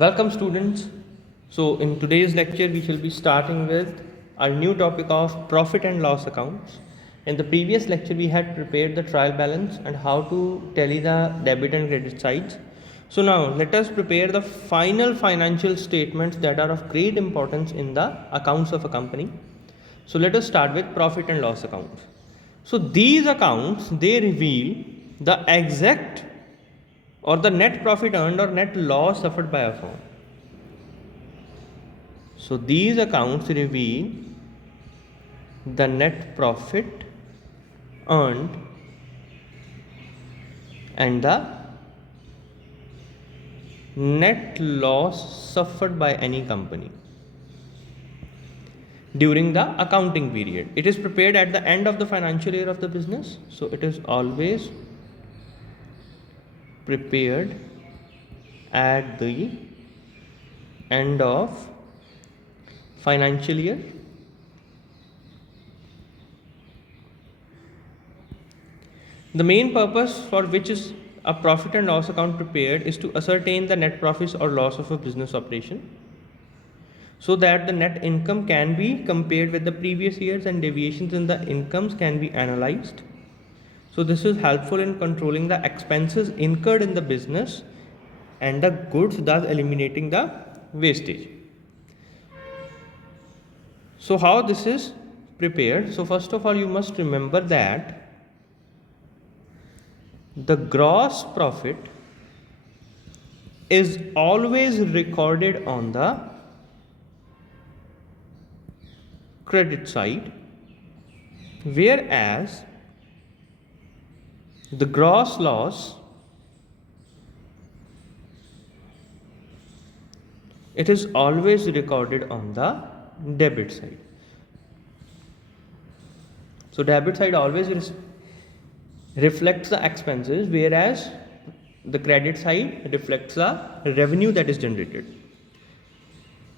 Welcome students. So in today's lecture we shall be starting with our new topic of profit and loss accounts. In the previous lecture we had prepared the trial balance and how to tally the debit and credit sides. So now let us prepare the final financial statements that are of great importance in the accounts of a company. So let us start with profit and loss accounts. So these accounts, they reveal the exact or the net profit earned or net loss suffered by a firm. So these accounts reveal the net profit earned and the net loss suffered by any company during the accounting period. It is prepared at the end of the financial year of the business. So it is always prepared at the end of financial year. The main purpose for which is a profit and loss account prepared is to ascertain the net profits or loss of a business operation, so that the net income can be compared with the previous years and deviations in the incomes can be analyzed. So this is helpful in controlling the expenses incurred in the business and the goods, thus eliminating the wastage. So how this is prepared? So first of all, you must remember that the gross profit is always recorded on the credit side, whereas the gross loss, it is always recorded on the debit side. So debit side always reflects the expenses, whereas the credit side reflects the revenue that is generated.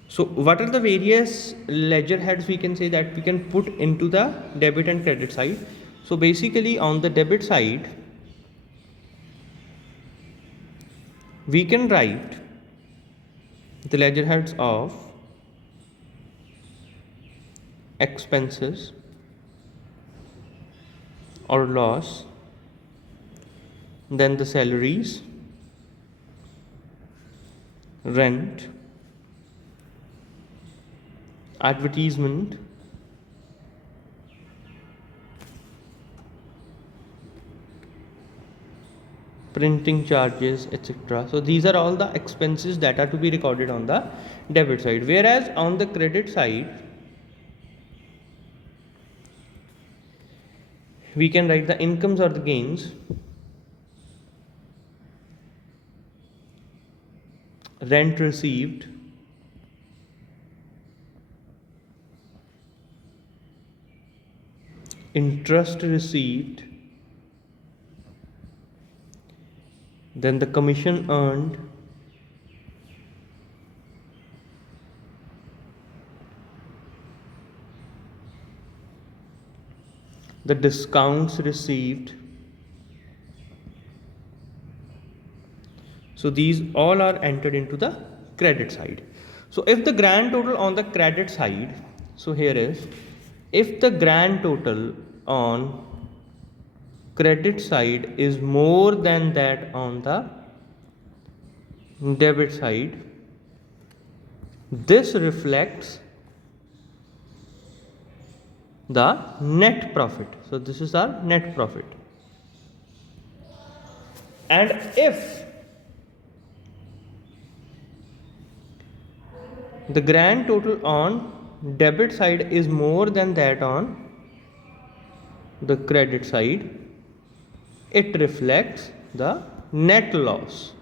So what are the various ledger heads we can say that we can put into the debit and credit side? So basically on the debit side, we can write the ledger heads of expenses or loss, then the salaries, rent, advertisement, printing charges, etc. So these are all the expenses that are to be recorded on the debit side, whereas on the credit side we can write the incomes or the gains, rent received, interest received, then the commission earned, the discounts received. So these all are entered into the credit side. So if the grand total on the credit side, so here is, if the grand total on credit side is more than that on the debit side, this reflects the net profit. So this is our net profit. And if the grand total on debit side is more than that on the credit side, it reflects the net loss.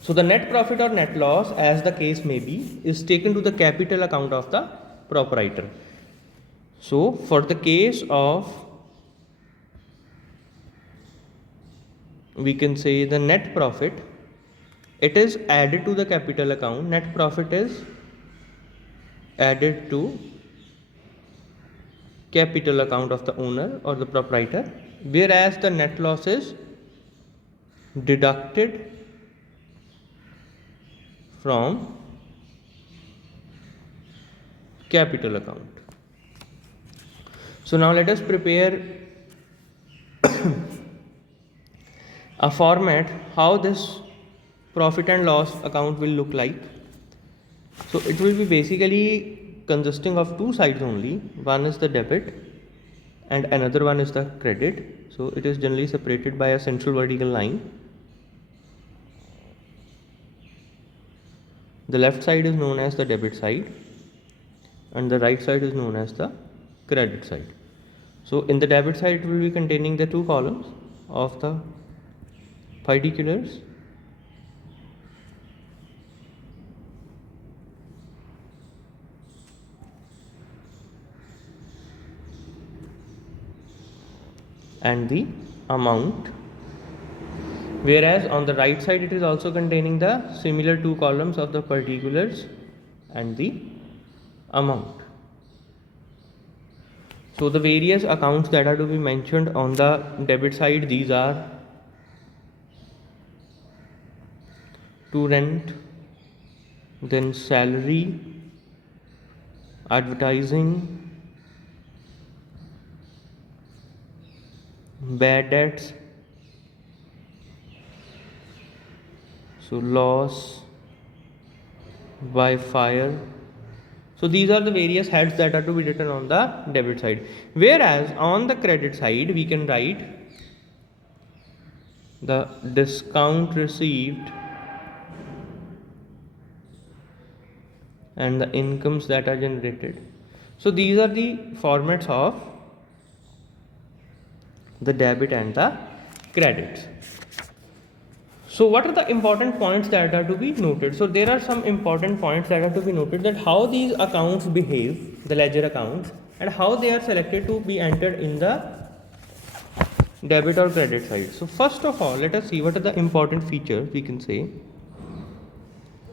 So the net profit or net loss, as the case may be, is taken to the capital account of the proprietor. So for the case of, we can say, the net profit, it is added to the capital account. Net profit is added to capital account of the owner or the proprietor, whereas the net loss is deducted from capital account. So now let us prepare a format how this profit and loss account will look like. So it will be basically consisting of two sides only. One is the debit and another one is the credit. So it is generally separated by a central vertical line. The left side is known as the debit side and the right side is known as the credit side. So in the debit side it will be containing the two columns of the particulars and the amount, whereas on the right side it is also containing the similar two columns of the particulars and the amount. So the various accounts that are to be mentioned on the debit side, these are to rent, then salary, advertising, bad debts, so loss by fire. So these are the various heads that are to be written on the debit side, whereas on the credit side we can write the discount received and the incomes that are generated. So these are the formats of the debit and the credits. So what are the important points that are to be noted? So there are some important points that are to be noted, that how these accounts behave, the ledger accounts, and how they are selected to be entered in the debit or credit side. So first of all, let us see what are the important features we can say,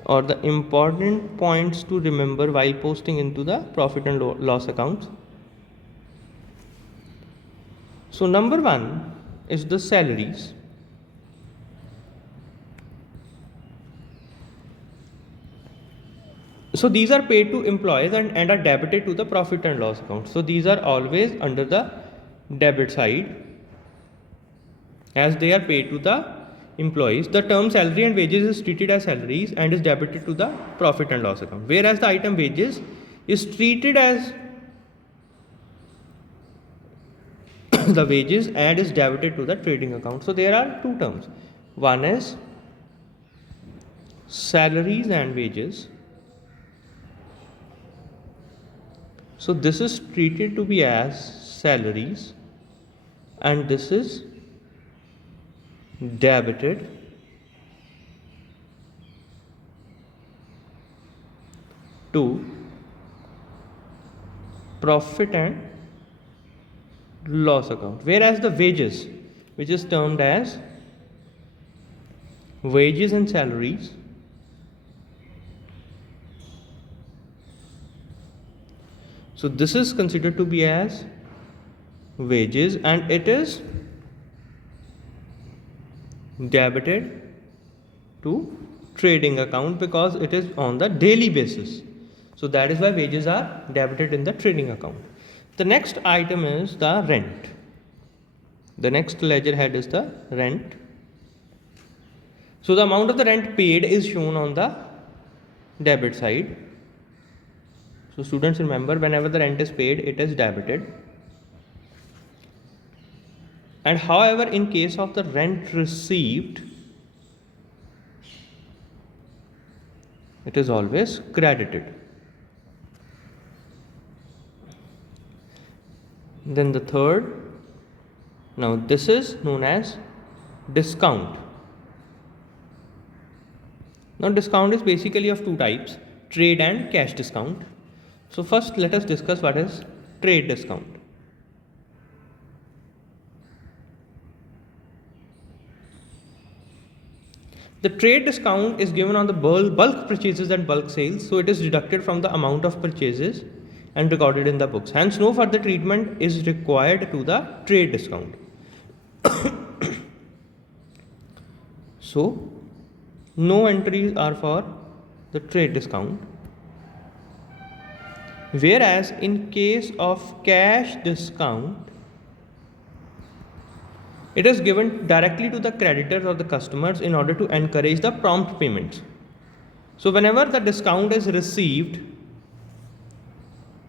or the important points to remember while posting into the profit and loss accounts. So number one is the salaries. So these are paid to employees and are debited to the profit and loss account. So these are always under the debit side, as they are paid to the employees. The term salary and wages is treated as salaries and is debited to the profit and loss account, whereas the item wages is treated as the wages and is debited to the trading account. So there are two terms. One is salaries and wages. So this is treated to be as salaries and this is debited to profit and loss account, whereas the wages, which is termed as wages and salaries, so this is considered to be as wages and it is debited to trading account because it is on the daily basis. So that is why wages are debited in the trading account. The next item is the rent. The next ledger head is the rent. So the amount of the rent paid is shown on the debit side. So students, remember, whenever the rent is paid, it is debited. And however, in case of the rent received, it is always credited. Then the third, now this is known as discount. Now discount is basically of two types, trade and cash discount. So first let us discuss what is trade discount. The trade discount is given on the bulk purchases and bulk sales, so it is deducted from the amount of purchases and recorded in the books. Hence, no further treatment is required to the trade discount. So no entries are for the trade discount. Whereas in case of cash discount, it is given directly to the creditors or the customers in order to encourage the prompt payments. So whenever the discount is received,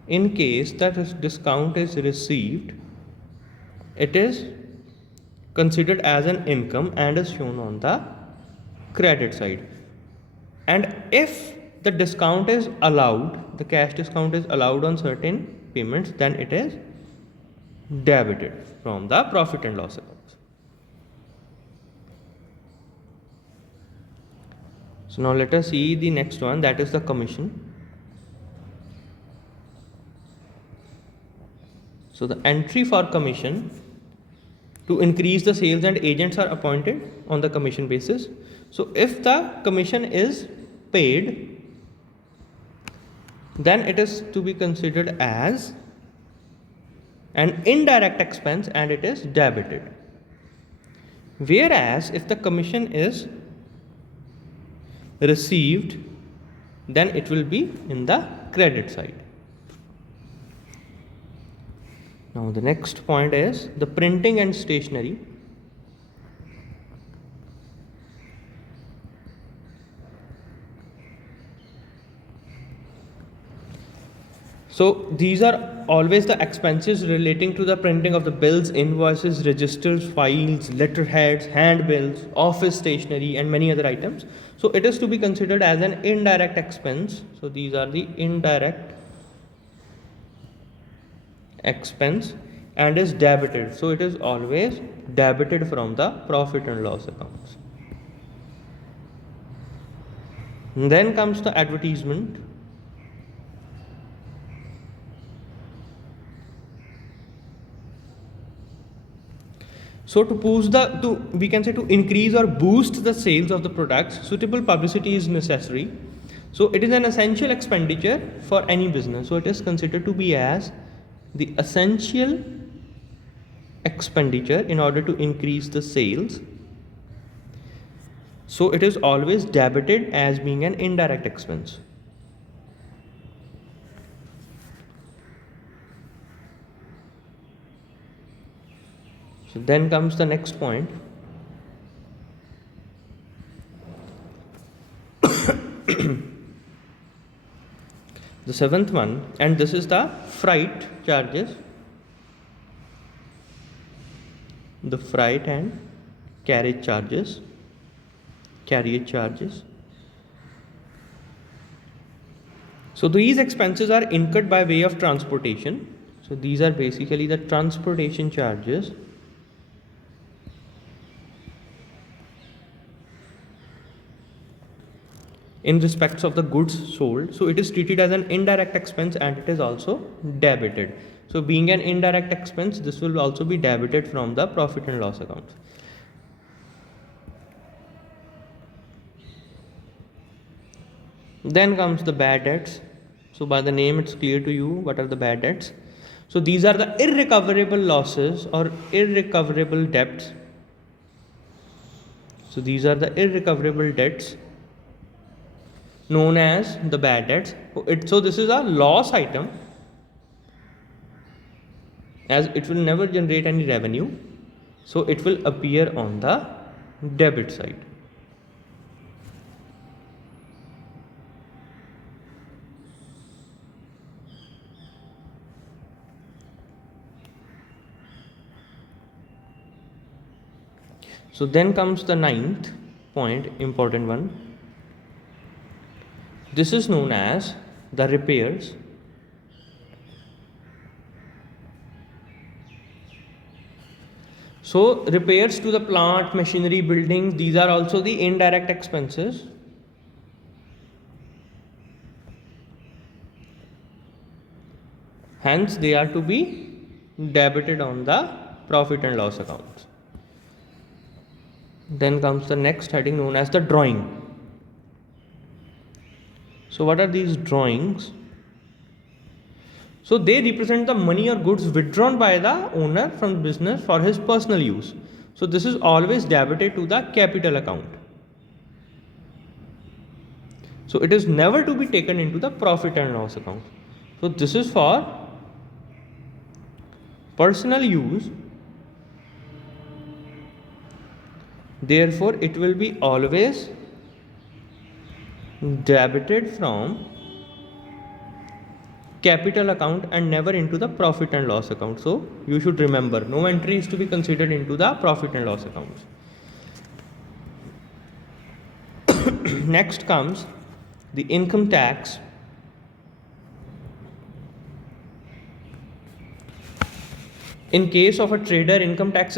in case that discount is received, it is considered as an income and is shown on the credit side. And if the discount is allowed, the cash discount is allowed on certain payments, then it is debited from the profit and loss accounts. So now let us see the next one, that is the commission. So the entry for commission, to increase the sales, and agents are appointed on the commission basis. So if the commission is paid, then it is to be considered as an indirect expense and it is debited. Whereas if the commission is received, then it will be in the credit side. Now the next point is the printing and stationery. So these are always the expenses relating to the printing of the bills, invoices, registers, files, letterheads, handbills, office stationery, and many other items. So it is to be considered as an indirect expense. So these are the indirect expense and is debited. So it is always debited from the profit and loss accounts. And then comes the advertisement. So we can say to increase or boost the sales of the products, suitable publicity is necessary. So it is an essential expenditure for any business. So it is considered to be as the essential expenditure in order to increase the sales. So it is always debited as being an indirect expense. So then comes the next point. The seventh one, and this is the freight charges, the freight and carriage charges. So these expenses are incurred by way of transportation. So these are basically the transportation charges. In respects of the goods sold. So it is treated as an indirect expense and it is also debited. So being an indirect expense, this will also be debited from the profit and loss account. Then comes the bad debts. So by the name it's clear to you what are the bad debts. So these are the irrecoverable losses or irrecoverable debts. So these are the irrecoverable debts known as the bad debts. So this is a loss item, as it will never generate any revenue. So it will appear on the debit side. So then comes the ninth point, important one. This is known as the repairs. So repairs to the plant, machinery, buildings, these are also the indirect expenses. Hence they are to be debited on the profit and loss accounts. Then comes the next heading known as the drawing. So what are these drawings? So they represent the money or goods withdrawn by the owner from business for his personal use. So this is always debited to the capital account. So it is never to be taken into the profit and loss account. So this is for personal use. Therefore, it will be always debited from capital account and never into the profit and loss account. So you should remember, no entry is to be considered into the profit and loss accounts. Next comes the income tax. In case of a trader, income tax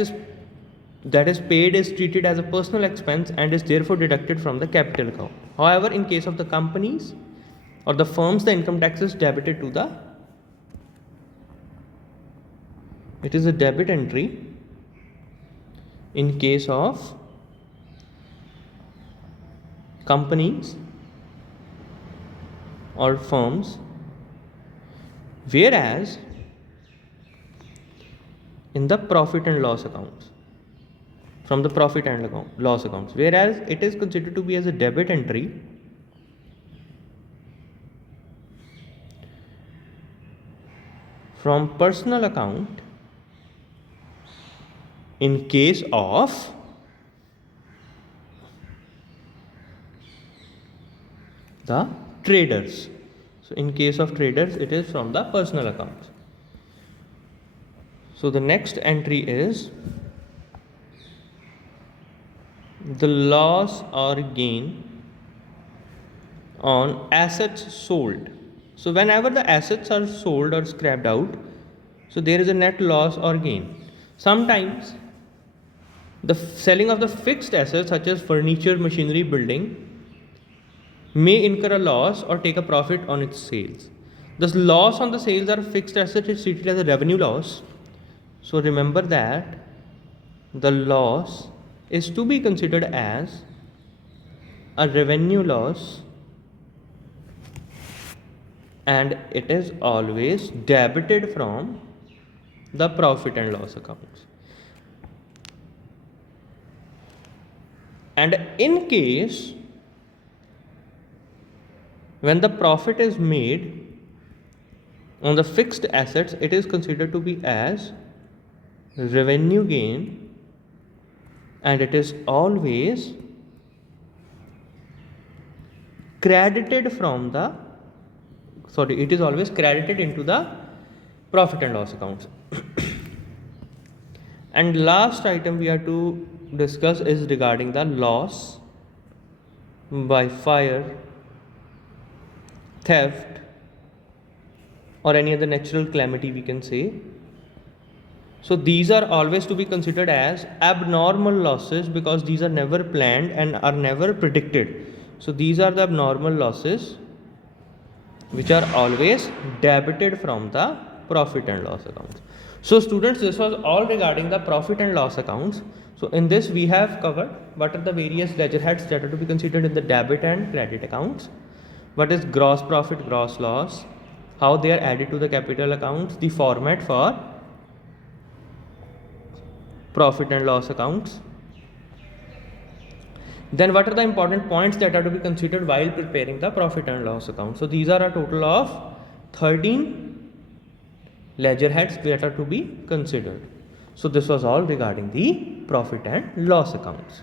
that is paid is treated as a personal expense and is therefore deducted from the capital account. However, in case of the companies or the firms, the income tax is debited to the, it is a debit entry in case of companies or firms, whereas in the profit and loss accounts, from the profit and loss accounts, whereas it is considered to be as a debit entry from personal account in case of the traders. So in case of traders, it is from the personal accounts. So the next entry is the loss or gain on assets sold. So whenever the assets are sold or scrapped out, so there is a net loss or gain. Sometimes the selling of the fixed assets such as furniture, machinery, building may incur a loss or take a profit on its sales. The loss on the sales of fixed assets is treated as a revenue loss. So remember that the loss is to be considered as a revenue loss and it is always debited from the profit and loss accounts. And in case when the profit is made on the fixed assets, it is considered to be as revenue gain and it is always credited from the, it is always credited into the profit and loss accounts. And last item we have to discuss is regarding the loss by fire, theft or any other natural calamity we can say. So these are always to be considered as abnormal losses because these are never planned and are never predicted. So these are the abnormal losses which are always debited from the profit and loss accounts. So students, this was all regarding the profit and loss accounts. So in this we have covered what are the various ledger heads that are to be considered in the debit and credit accounts. What is gross profit, gross loss, how they are added to the capital accounts, the format for profit and loss accounts. Then what are the important points that are to be considered while preparing the profit and loss account. So these are a total of 13 ledger heads that are to be considered. So this was all regarding the profit and loss accounts.